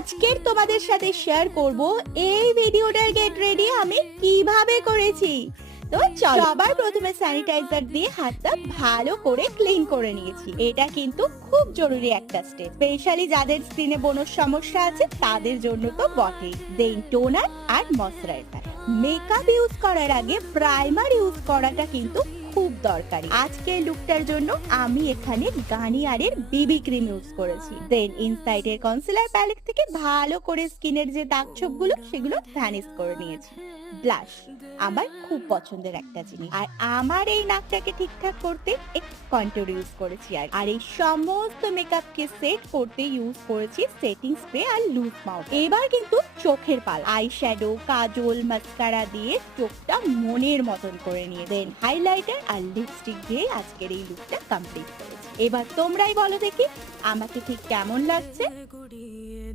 আজকের তোমাদের সাথে শেয়ার করব এই ভিডিওটার গেট রেডি আমি কিভাবে করেছি। তো চলো, সবার প্রথমে স্যানিটাইজার দিয়ে হাতটা ভালো করে ক্লিন করে নিয়েছি। এটা কিন্তু খুব জরুরি একটা স্টেপ, স্পেশালি যাদের স্কিনে ব্রণের সমস্যা আছে তাদের জন্য তো বটেই। দেন টোনার আর ময়শ্চারাইজার। মেকআপ ইউজ করার আগে প্রাইমার ইউজ করাটা কিন্তু খুব দরকারি। আজকের লুকটার জন্য আমি এখানে গার্নিয়ারের বিবি ক্রিম ইউজ করেছি। দেন ইনসাইডের কনসিলার প্যালেট থেকে ভালো করে স্কিনের যে দাগ ছোপগুলো সেগুলো ভ্যানিশ করে নিয়েছি। ব্লাশ আমার খুব পছন্দের একটা জিনিস, আর আমার এই নাকটাকে ঠিকঠাক করতে একটু কন্ট্যুর ইউজ করেছি। আর এই সমস্ত মেকআপকে সেট করতে ইউজ করেছি সেটিং স্প্রে আর লুজ মাউথ। এবার কিন্তু চোখের পাল, আই শ্যাডো, কাজল, মাস্কারা দিয়ে চোখটা মনের মতন করে নিয়ে দেন হাইলাইটার আর লিপস্টিক দিয়ে আজকের এই লুকটা কমপ্লিট করেছি। এবার তোমরাই বলো দেখি আমাকে ঠিক কেমন লাগছে।